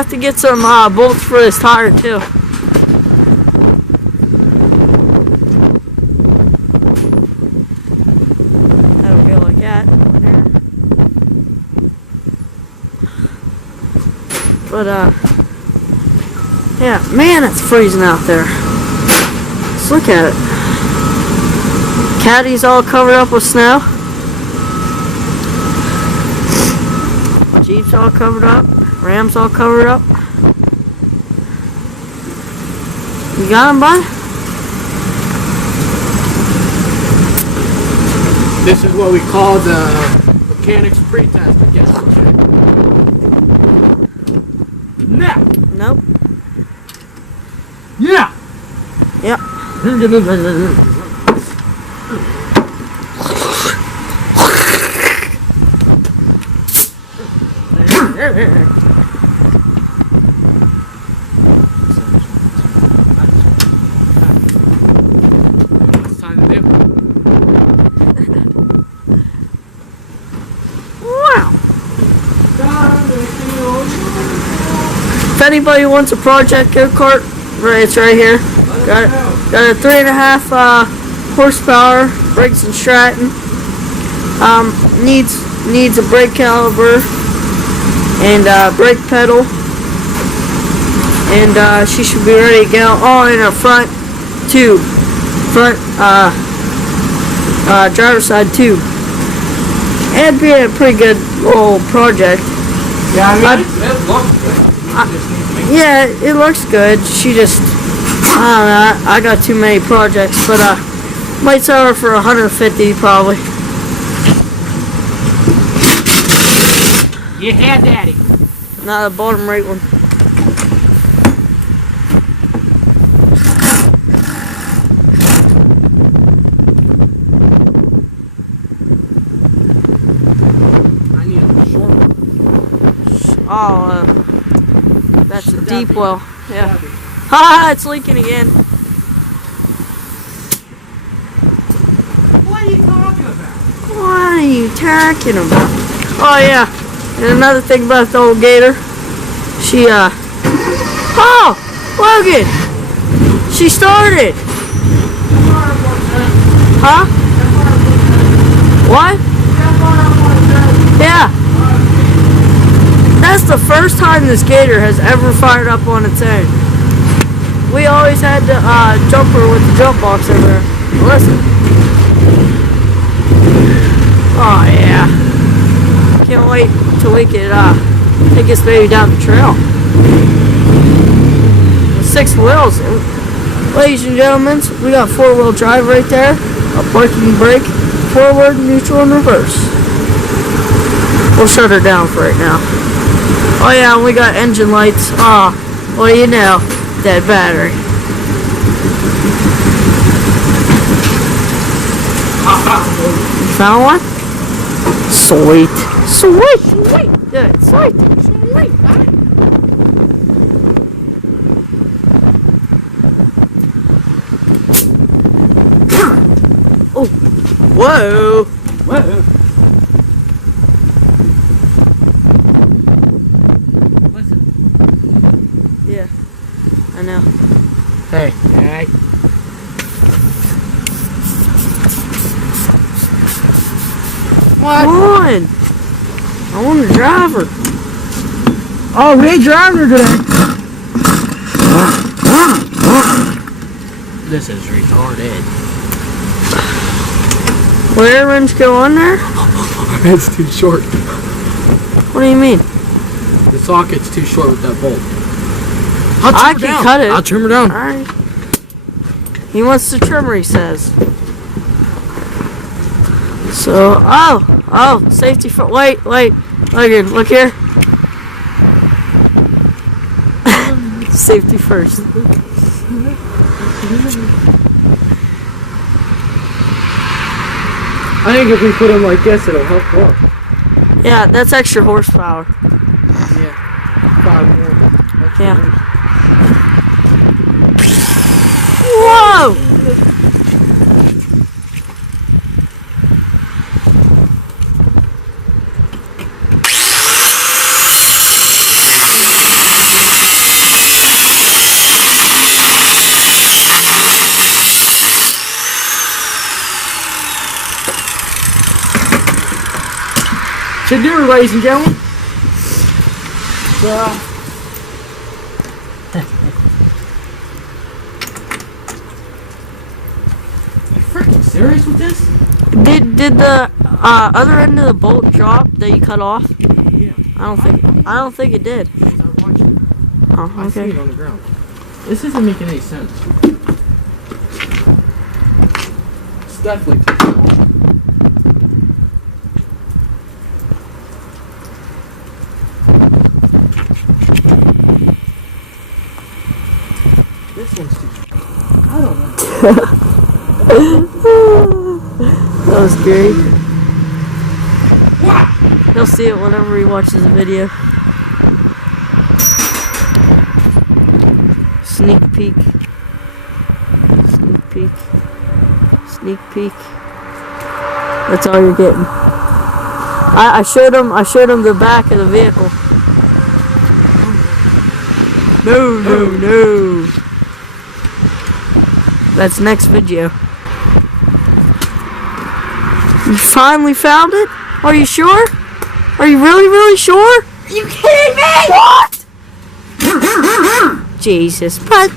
have to get some bolts for this tire too. That'll go like that. But yeah, man, it's freezing out there. Let's look at it. Caddy's all covered up with snow. Jeep's all covered up. Ram's all covered up. You got him, bud? This is what we call the mechanics pretest, I guess. No. Nope. Yeah. Yep. It's time to do. Wow. If anybody wants a project go-kart, it's right here. Got a 3.5 horsepower, Briggs and Stratton. Needs a brake caliper and brake pedal, and she should be ready to go. Oh, and a front tube, driver's side tube. And it'd be a pretty good little project. Yeah, I mean, it looks good. Yeah, it looks good. She just, I don't know, I got too many projects, but might sell her for 150 probably. Yeah, Daddy. Not the bottom right one. I need a short one. Oh, that's a deep well. Yeah. Stubby. Ha! It's leaking again. What are you talking about? What are you talking about? Oh yeah. And another thing about the old Gator, she oh, Logan, she started. Huh? What? Yeah. That's the first time this Gator has ever fired up on its own. We always had the jumper with the jump box over there. Listen. Oh yeah. Can't wait till we can take this baby down the trail. With 6 wheels. Ladies and gentlemen, we got 4-wheel drive right there. A parking brake, forward, neutral, and reverse. We'll shut her down for right now. Oh yeah, and we got engine lights. Ah, what do you know? Dead battery. Found one? Sweet. Sweet. Sweet. Yeah, sweet. Sweet. Oh. Whoa. Whoa. Listen. Yeah. I know. Hey. Hey. What? Come on. I want to drive her. Oh, we ain't driving her today. This is retarded. Will air wrench go on there? It's too short. What do you mean? The socket's too short with that bolt. I can cut it. I'll trim her down. Alright. He wants to trim her, he says. So, oh, safety for, wait, Logan, look here. Safety first. I think if we put them like this, it'll help more. Yeah, that's extra horsepower. Yeah, 5 more. Extra Yeah. horse. Whoa! to do, ladies and gentlemen. You freaking serious with this? Did the other end of the bolt drop that you cut off? Yeah. I don't think it did. Oh, I see okay. it on the ground. This isn't making any sense. It's definitely too small. This one's too small. I don't know. That was great. He'll see it whenever he watches the video. Sneak peek. Sneak peek. Sneak peek. That's all you're getting. I showed him the back of the vehicle. No. That's next video. You finally found it? Are you sure? Are you really sure? Are you kidding me? What? Jesus, but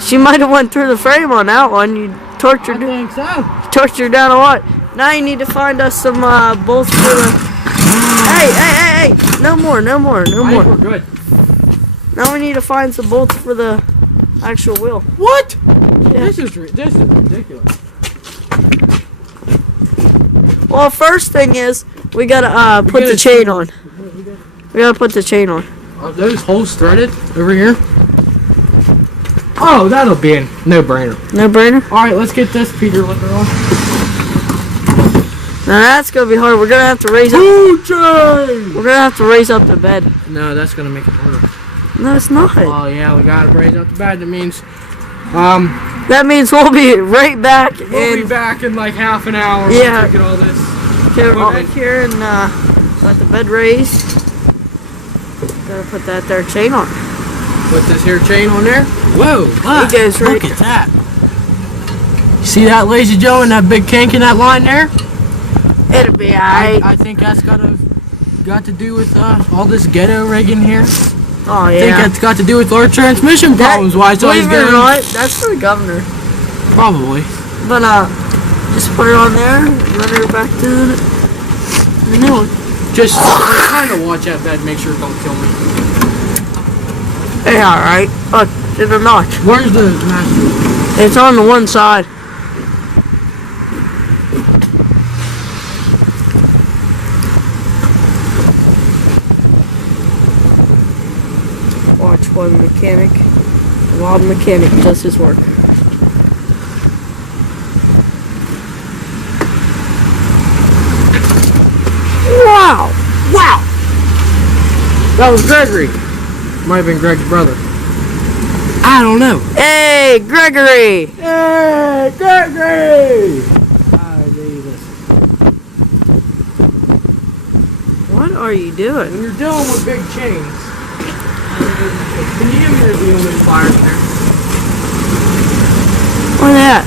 she might have went through the frame on that one. You tortured I think so. tortured down a lot. Now you need to find us some bolts for the. Hey! No more. I think we're good. Now we need to find some bolts for the actual wheel. What? Yeah. This is ridiculous. Well, first thing is we gotta put the chain on. We gotta put the chain on. Are those holes threaded over here? Oh, that'll be a no-brainer. No brainer. All right, let's get this Peter looker on. Now that's gonna be hard. We're gonna have to raise up. Chain! We're gonna have to raise up the bed. No, that's gonna make it harder. No, it's not. Oh yeah, we gotta raise up the bed. That means, That means we'll be right back. we'll be back in like half an hour. Yeah. Once we get all this. Okay, we're back here and got the bed raised. Gotta put that there chain on. Put this here chain on there. Whoa! It goes right. Look at that. You see that, ladies and gentlemen? That big kink in that line there. It'll be alright. I think that's got to do with all this ghetto rigging here. Oh I think yeah. that's got to do with our transmission problems. Why it's always Believe it or going? not, that's for the governor. Probably. But just put it on there and run her back to the new one. Just kind of watch that bed. Make sure it don't kill me. Hey, alright. Look, there's a notch. Where's the master? It's on the one side. Watch while the mechanic does his work. Wow! That was Gregory. Might have been Greg's brother. I don't know. Hey, Gregory! Hey, Gregory! What are you doing? When you're dealing with big chains, can you give me the aluminum pliers there? What's that? I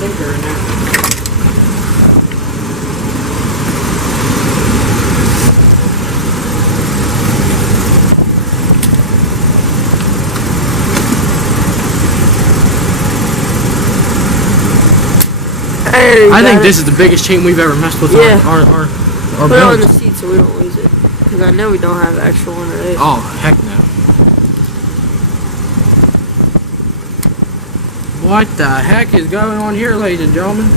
think they're in there. Hey, I think this is the biggest chain we've ever messed with. Yeah. Our Put it on the builds. seat so we don't lose it. Because I know we don't have actual underneath. Oh, heck no. What the heck is going on here, ladies and gentlemen?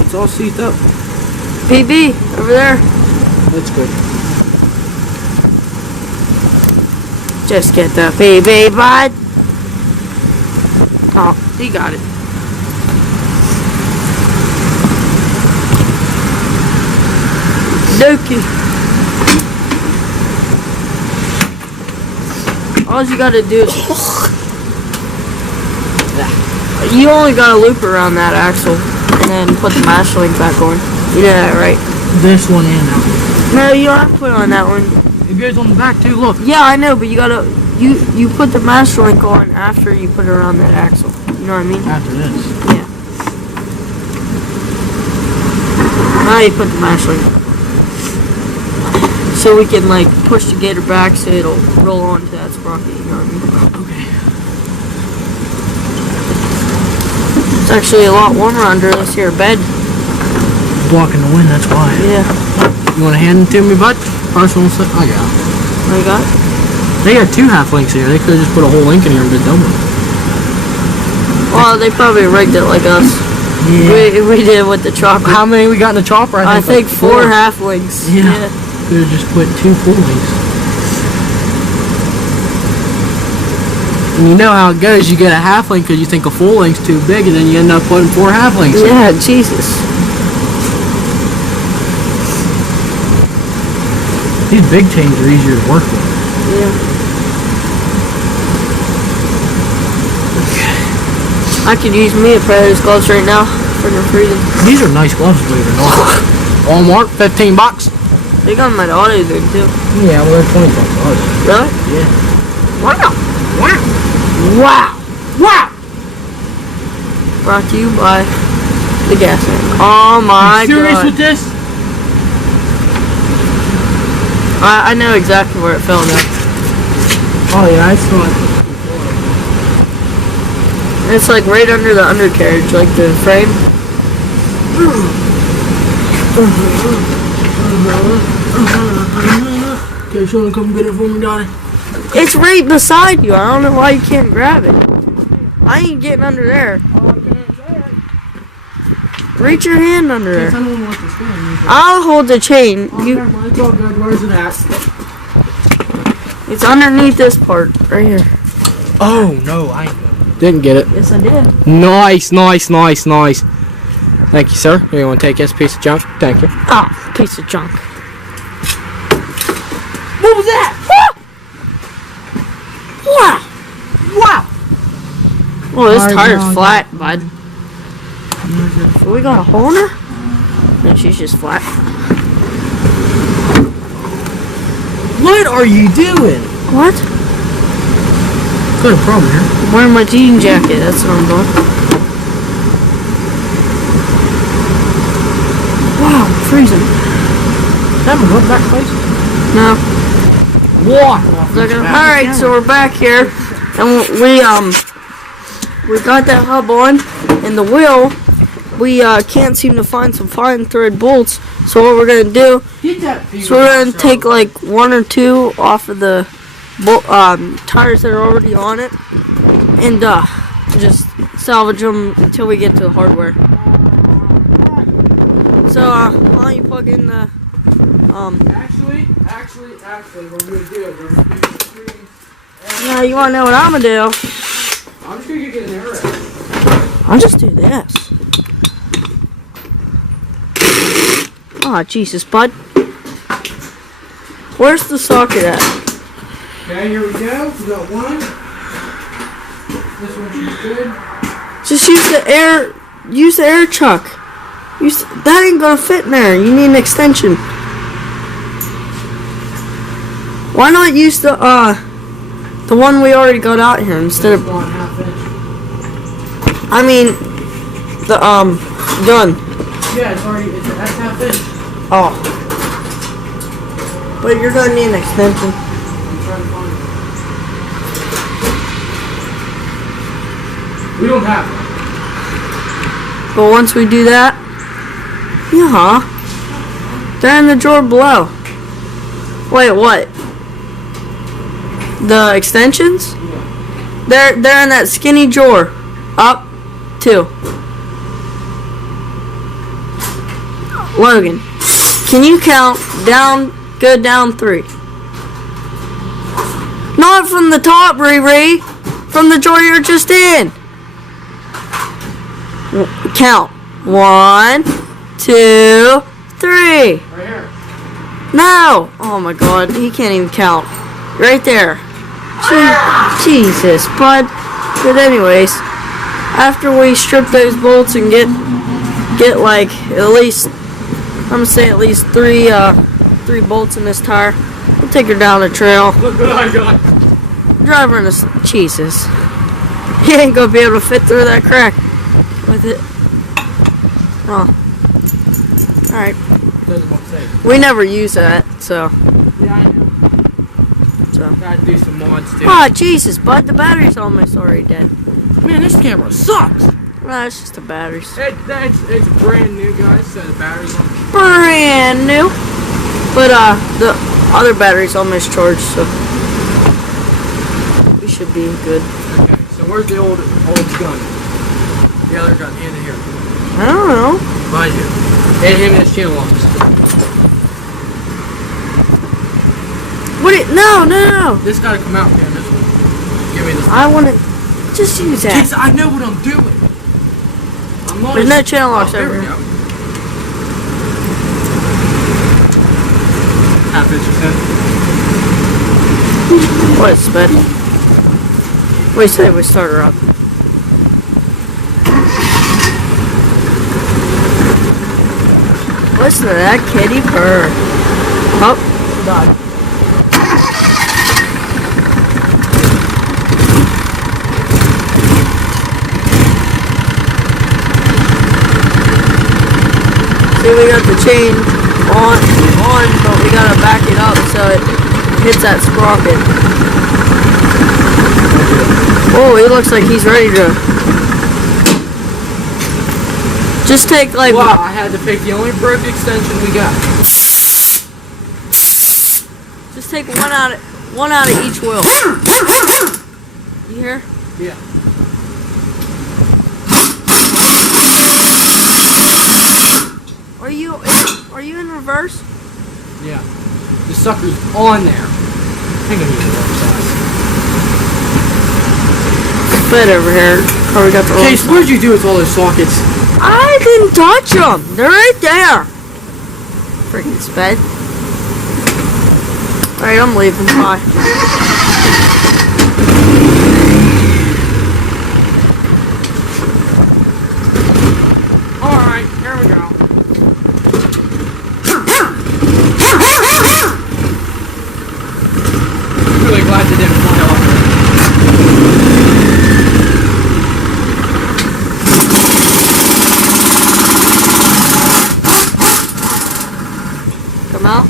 It's all seated up. PB, over there. That's good. Just get the PB, bud. Oh, he got it. Dokie. All you gotta do is you only gotta loop around that axle and then put the mash link back on. You did that right. This one and that one. No, you don't have to put it on that one. It goes on the back too, look. Yeah, I know, but you gotta you put the mash link on after you put it around that axle. You know what I mean? After this. Yeah. Now you put the mash link. So we can like push the gator back so it'll roll onto that sprocket, you know what I mean? Okay. It's actually a lot warmer under this here bed. Blocking the wind, that's why. Yeah. You want to hand it to me, bud? Personal set? Oh, yeah. What you got? They got 2 half links in here. They could have just put a whole link in here and been done with it. Well, they probably rigged it like us. Yeah. We did with the chopper. How many we got in the chopper? I think like 4 half links. Yeah. Could have just put 2 full links. And you know how it goes. You get a half link because you think a full link's too big, and then you end up putting 4 half links. Yeah, Jesus. These big chains are easier to work with. Yeah. I could use me a pair of these gloves right now. Freaking freezing. These are nice gloves, believe it or not. Walmart, 15 bucks. They got them at auto thing too. Yeah, well, they're 20 bucks. Really? Yeah. Wow. Wow. Wow. Wow. Brought to you by the gas tank. Oh my god. Serious with this? I know exactly where it fell now. Oh yeah, I saw it. It's like right under the undercarriage, like the frame. Okay, someone come get it for me, Donnie. It's right beside you. I don't know why you can't grab it. I ain't getting under there. Reach your hand under there. I'll hold the chain. You. It's all good. Where's it at? It's underneath this part right here. Oh no, I didn't get it. Yes, I did. Nice, nice, nice, nice. Thank you, sir. You want to take this piece of junk? Thank you. Oh, piece of junk. What was that? Wow. Wow. Well, this Alright, tire's now I flat, bud. We got a hole in her? No, she's just flat. What are you doing? What? Got a problem here. I'm wearing my jean jacket. That's what I'm doing. Wow, I'm freezing. Have a look back, please. No. What? Alright, so we're back here. And we got that hub on. And the wheel, we can't seem to find some fine thread bolts. So what we're going to do, so we're going to take like 1 or 2 off of the tires that are already on it. And just salvage them until we get to the hardware. So why don't you plug in the Actually, what we're gonna do is we're gonna do the screen. Yeah, you wanna know what I'm gonna do? I'm just gonna get an arrow. I'll just do this. Oh Jesus, bud. Where's the socket at? Okay, here we go. We got one. This one should be good. Just use the air chuck. That ain't gonna fit in there. You need an extension. Why not use the one we already got out here instead of? 1/2 inch. I mean, the gun. Yeah, it's that's 1/2 inch. Oh. But you're gonna need an extension. I'm trying to find it. We don't have one. But once we do that, yeah, they're in the drawer below. Wait, what? The extensions? Yeah. They're in that skinny drawer. Up 2. Logan, can you count down? Go down 3. Not from the top, Riri. From the drawer you're just in. Count. 1, 2, 3. Right here. No! Oh my god, he can't even count. Right there. Jesus, bud. But anyways, after we strip those bolts and get like at least, I'm gonna say at least 3 bolts in this tire, we'll take her down the trail. Look what I got. Drive her in this. Jesus. He ain't gonna be able to fit through that crack with it. Oh. Alright. Doesn't look safe. We never use that, so. Yeah, I know. So. Gotta do some mods too. Oh, Jesus, bud, the battery's almost already dead. Man, this camera sucks. Well, it's just the batteries. It's brand new, guys, so the battery's on. Brand new. But, the other battery's almost charged, so. We should be good. Okay, so where's the old gun? The other gun, hand it here. I don't know. Behind you. And him and his channel locks. No. This gotta come out, man. This one. Give me this. I want to just use that. Jeez, I know what I'm doing. There's no channel locks there over we here. go. Half inch head. What, sped? Wait, say we start her up. Listen to that kitty purr. Oh, God. See, we got the chain on, but we gotta back it up so it hits that sprocket. Oh, he looks like he's ready to. Just take like. Wow, I had to pick the only broke extension we got. Just take one out of each wheel. You hear? Yeah. Are you in reverse? Yeah. The sucker's on there. I think I need to work size. Sped over here. Oh, we got the Case, what did you do with all those sockets? I didn't touch them. They're right there. Freaking sped. Alright, I'm leaving. Bye. Alright, here we go. Really glad you didn't fly off. Come out.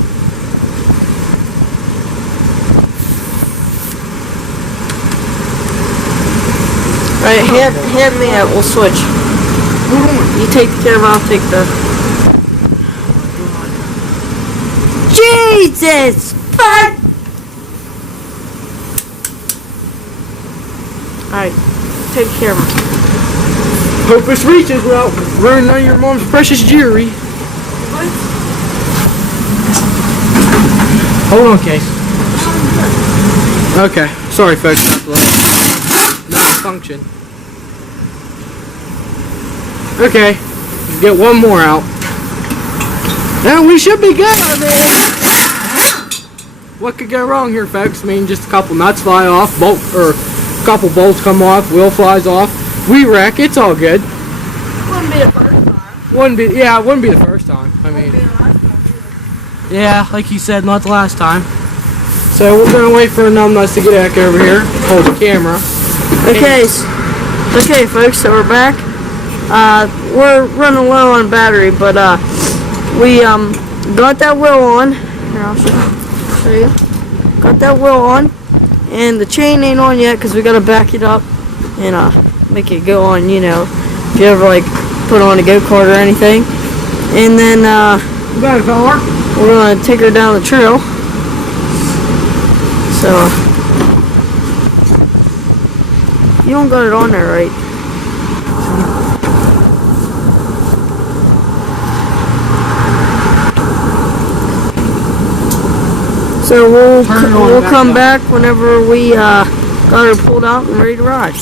Alright, hand me that. We'll switch. You take the camera, I'll take the. Jesus! Fuck! Alright, take the camera. Hope this reaches without ruining all your mom's precious jewelry. What? Hold on, Case. Okay, sorry folks about the non-function. Okay, get one more out. And we should be good on this. What could go wrong here, folks? I mean, just a couple nuts fly off, a couple bolts come off, wheel flies off. We wreck, it's all good. Wouldn't be the first time. It wouldn't be the first time. I mean, yeah, like you said, not the last time. So we're gonna wait for numbnuts to get back over here. Hold the camera. Okay, okay, folks. So we're back. We're running low on battery, but we got that wheel on. Here, I'll show you. Got that wheel on, and the chain ain't on yet because we gotta back it up and make it go on. You know, if you ever like put on a go-kart or anything. And then You got it, fella. we're gonna take her down the trail. So you don't got it on there, right? So we'll come back whenever we got her pulled out and ready to ride.